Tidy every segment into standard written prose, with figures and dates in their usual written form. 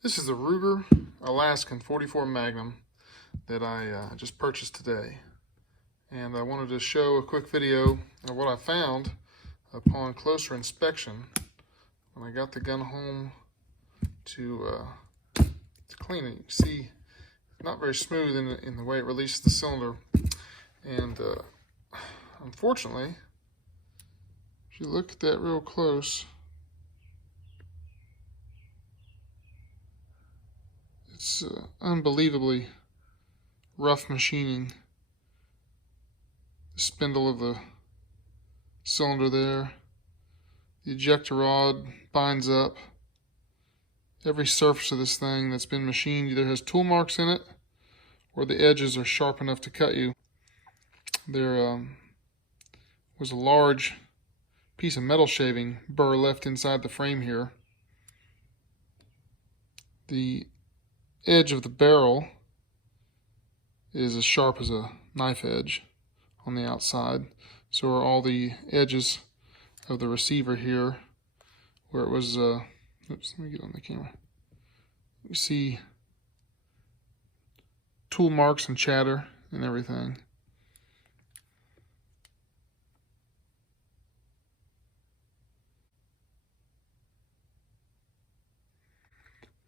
This is the Ruger Alaskan 44 Magnum that I just purchased today. And I wanted to show a quick video of what I found upon closer inspection when I got the gun home to clean it. You see, not very smooth in the way it releases the cylinder. And unfortunately, if you look at that real close, it's unbelievably rough machining. The spindle of the cylinder there, the ejector rod binds up. Every surface of this thing that's been machined either has tool marks in it or the edges are sharp enough to cut you. There was a large piece of metal shaving burr left inside the frame here. The edge of the barrel is as sharp as a knife edge on the outside. So are all the edges of the receiver here, where it was, oops, let me get on the camera. You see tool marks and chatter and everything.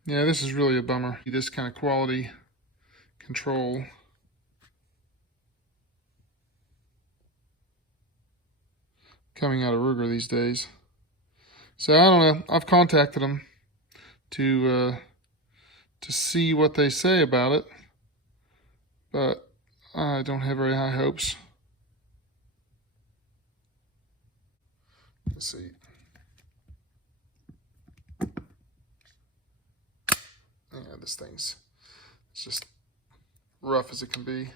Yeah, this is really a bummer. This kind of quality control. Coming out of Ruger these days. So I don't know. I've contacted them to see what they say about it, but I don't have very high hopes. Let's see. Yeah, this thing's just rough as it can be.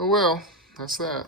Oh well, that's that.